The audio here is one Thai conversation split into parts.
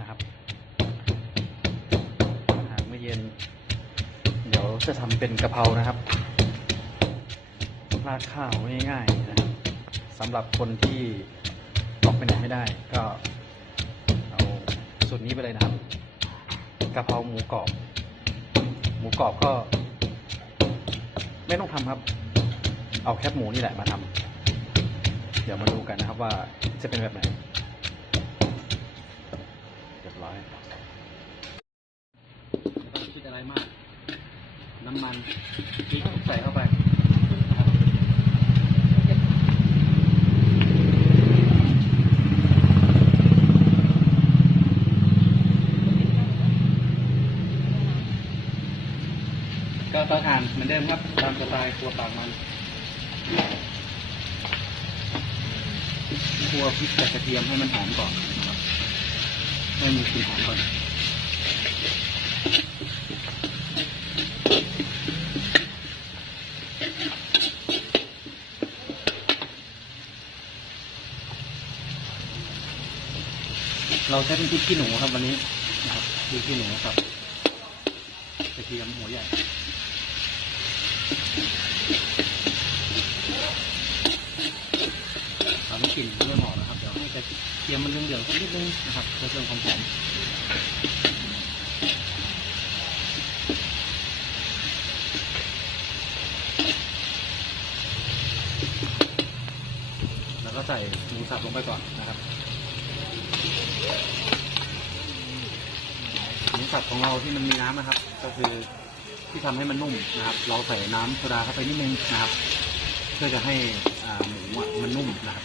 นะครับ หากไม่เย็น เดี๋ยวจะทำเป็นกะเพรานะครับราดข้าวง่ายๆนะครับสำหรับคนที่ออกไปไหนไม่ได้ ก็เอาสูตรนี้ไปเลยนะครับกะเพราหมูกรอบ หมูกรอบก็ ไม่ต้องทำครับ เอาแคบหมูนี่แหละมาทำเดี๋ยวมาดูกันนะครับว่าจะเป็นแบบไหน น้ำมันพริกใส่เข้าไปก็เตาถ่านเหมือนเดิมครับตามสไตล์ครัวปากมันครัวพริกกับกระเทียมให้มันหอมก่อนให้มีกลิ่นหอมก่อน เราใช้เป็นพริกขี้หนูครับวันนี้นะครับพริกขี้หนูครับกระเทียมหัวใหญ่ตอนนี้กลิ่นเริ่มหอมแล้วครับเดี๋ยวให้กระเทียมมันเหลืองๆสักนิดนึงนะครับเพื่อเพิ่มความหอมแล้วก็ใส่หมูสับลงไปก่อนนะครับ หมูสับของเราที่มันมีน้ำนะครับ ก็คือที่ทำให้มันนุ่มนะครับ เราใส่น้ำโซดาเข้าไปนิดนึงนะครับ เพื่อจะให้หมูมันนุ่มนะครับ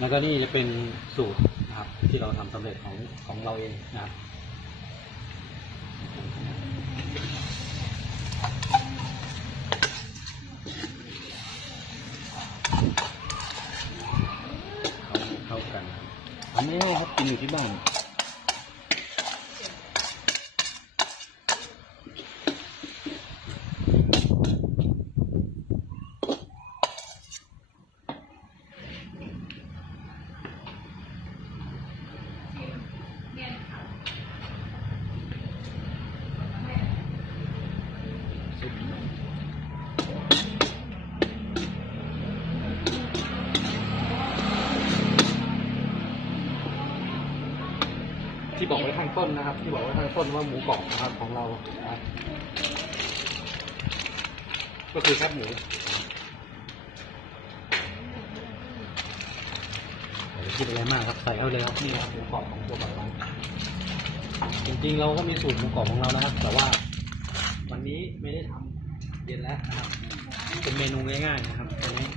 แล้วก็นี่จะเป็นสูตรนะครับ ที่เราทำสำเร็จของของเราเองนะครับเข้ากันทำไม่ง่ายครับกินอยู่ที่บ้าน ต้นนะครับ ที่บอกไว้ข้างต้นว่าหมูกรอบนะครับของเรานะครับก็คือแคบหมูอย่าคิดอะไรมากครับใส่เข้าเลยครับนี่นะครับหมูกรอบของตัวปากมันจริงๆเราก็มีสูตรหมูกรอบของเรานะครับ แต่ว่า วันนี้ไม่ได้ทำเย็นแล้วนะครับเป็นเมนูง่ายๆนะครับตัวนี้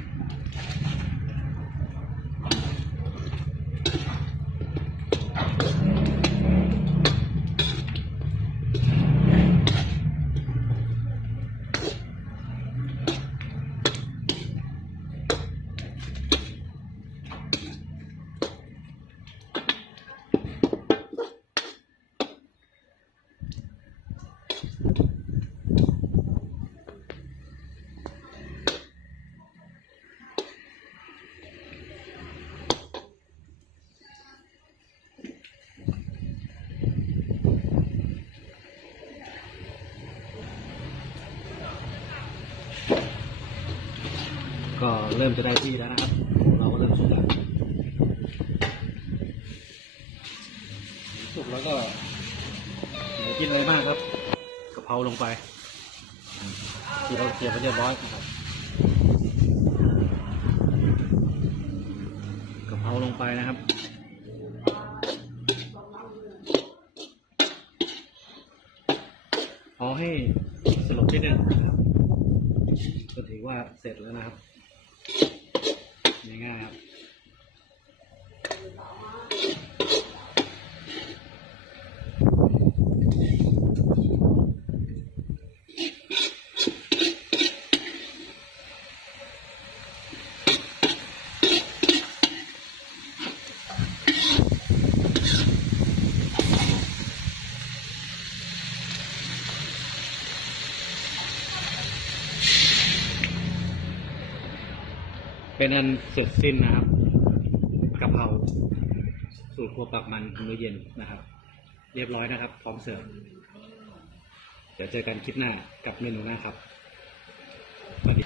ก็เริ่มจะได้ที่แล้วนะครับ เราก็เริ่มสุกแล้วสุกแล้วก็อย่ากินอะไรมากครับกะเพราลงไป ที่เราเตรียมไว้เรียบร้อยนะครับกะเพราลงไปนะครับเอาให้สลบที่หนึ่งนะครับก็ถือว่าเสร็จแล้วนะครับ ง่ายครับ เป็นอันเสร็จสิ้นนะครับกะเพราสูตรครัวปักมันมื้อเย็นนะครับ เรียบร้อยนะครับ พร้อมเสิร์ฟเดี๋ยวเจอกันคลิปหน้ากับเมนูหน้าครับสวัสดี